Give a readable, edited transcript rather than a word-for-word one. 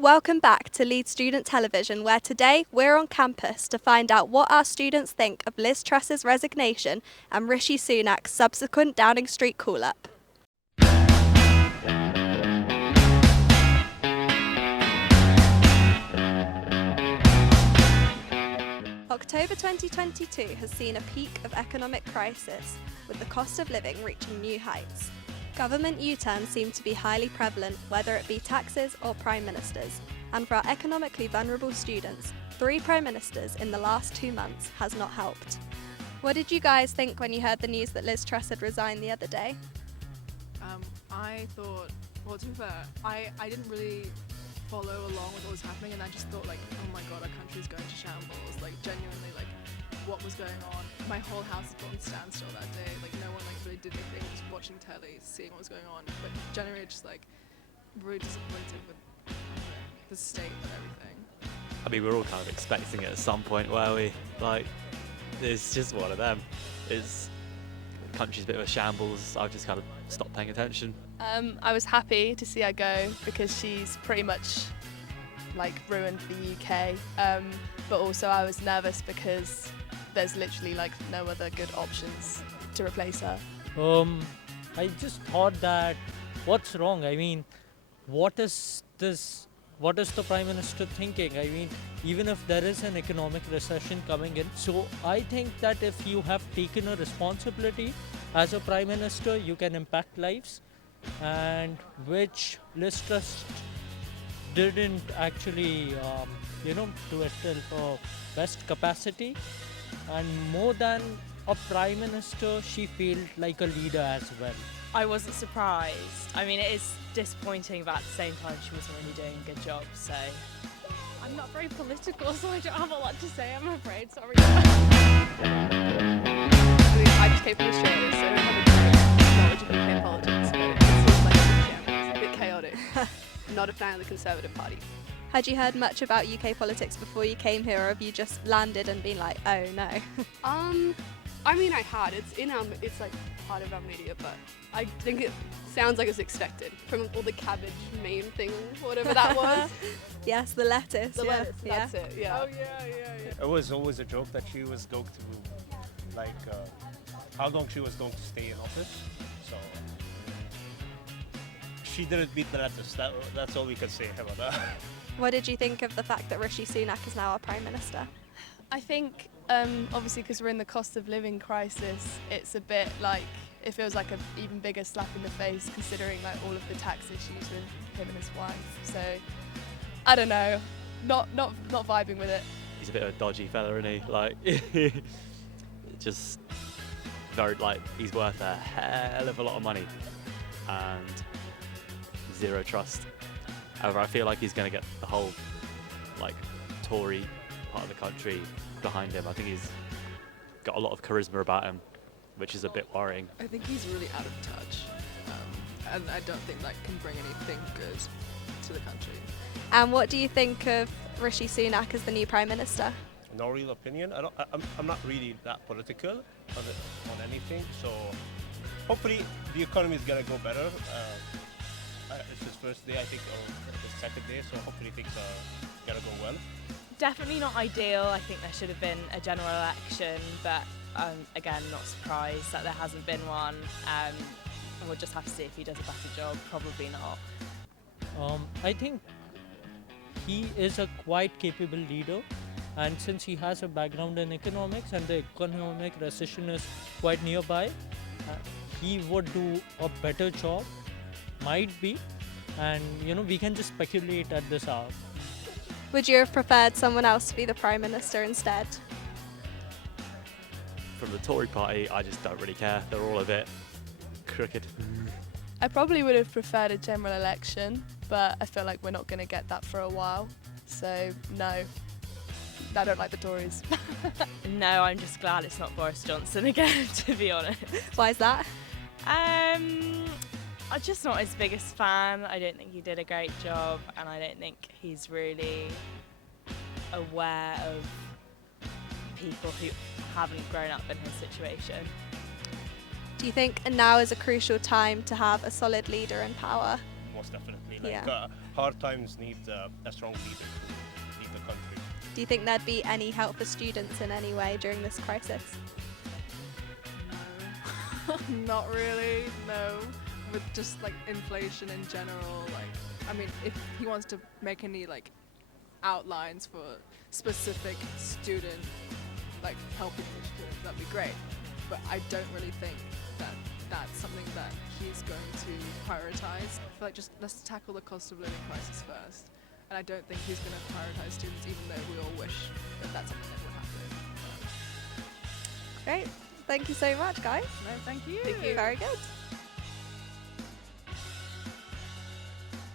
Welcome back to Leeds Student Television, where today we're on campus to find out what our students think of Liz Truss's resignation and Rishi Sunak's subsequent Downing Street call-up. October 2022 has seen a peak of economic crisis, with the cost of living reaching new heights. Government U-turns seem to be highly prevalent, whether it be taxes or prime ministers. And for our economically vulnerable students, 3 prime ministers in the last 2 months has not helped. What did you guys think when you heard the news that Liz Truss had resigned the other day? I thought, well, to be fair, I didn't really follow along with what was happening, and I just thought, like, oh my god, our country's going to shambles. Like, genuinely, like, what was going on? My whole house was put on standstill that day. Like, no one really did anything, just watching telly, seeing what was going on. But generally, just really disappointed with the state of everything. I mean, we're all kind of expecting it at some point, were we? Like, it's just one of them. The country's a bit of a shambles. I've just kind of stopped paying attention. I was happy to see her go because she's pretty much ruined the UK. But also I was nervous because there's literally no other good options to replace her. I just thought that what's wrong? I mean, what is the Prime Minister thinking? I mean, even if there is an economic recession coming in, so I think that if you have taken a responsibility as a Prime Minister, you can impact lives, and which Liz Truss didn't actually, do it till her best capacity. And more than a Prime Minister, she felt like a leader as well. I wasn't surprised. I mean, it is disappointing, but at the same time, she wasn't really doing a good job, so. I'm not very political, so I don't have a lot to say, I'm afraid. Sorry. I just came from Australia, so I don't have a great knowledge of UK politics, but it seems like a shambles, a bit chaotic. I'm not a fan of the Conservative Party. Had you heard much about UK politics before you came here, or have you just landed and been like, oh no? I mean, I had. It's part of our media, but I think it sounds like it's expected from all the cabbage meme thing, whatever that was. Yes, the lettuce. The lettuce, that's it, yeah. Oh yeah. It was always a joke that she was going to, how long she was going to stay in office. So she didn't beat the lettuce. That's all we can say about that. What did you think of the fact that Rishi Sunak is now our Prime Minister? I think, obviously because we're in the cost of living crisis, it's a bit it feels like an even bigger slap in the face considering all of the tax issues with him and his wife. So, I don't know, not vibing with it. He's a bit of a dodgy fella, isn't he? Just very, he's worth a hell of a lot of money and zero trust. However, I feel like he's going to get the whole, Tory part of the country behind him. I think he's got a lot of charisma about him, which is a bit worrying. I think he's really out of touch, and I don't think that can bring anything good to the country. And what do you think of Rishi Sunak as the new Prime Minister? No real opinion. I'm not really that political on anything. So hopefully the economy is gonna go better. It's his first day, I think, or the second day. So hopefully things are gonna go well. Definitely not ideal. I think there should have been a general election, but again, not surprised that there hasn't been one. And we'll just have to see if he does a better job. Probably not. I think he is a quite capable leader, and since he has a background in economics and the economic recession is quite nearby, he would do a better job, might be, and we can just speculate at this hour. Would you have preferred someone else to be the Prime Minister instead? From the Tory party, I just don't really care. They're all a bit crooked. I probably would have preferred a general election, but I feel like we're not going to get that for a while. So, no. I don't like the Tories. No, I'm just glad it's not Boris Johnson again, to be honest. Why is that? I'm just not his biggest fan. I don't think he did a great job, and I don't think he's really aware of people who haven't grown up in his situation. Do you think now is a crucial time to have a solid leader in power? Most definitely. Yeah. hard times need a strong leader to lead the country. Do you think there'd be any help for students in any way during this crisis? No. Not really, no. With just like inflation in general, like, I mean, if he wants to make any like outlines for specific student, like helping initiatives, that'd be great. But I don't really think that that's something that he's going to prioritize. I feel like just let's tackle the cost of living crisis first. And I don't think he's going to prioritize students, even though we all wish that that's something that would happen. Great. Thank you so much, guys. No, thank you. Very good.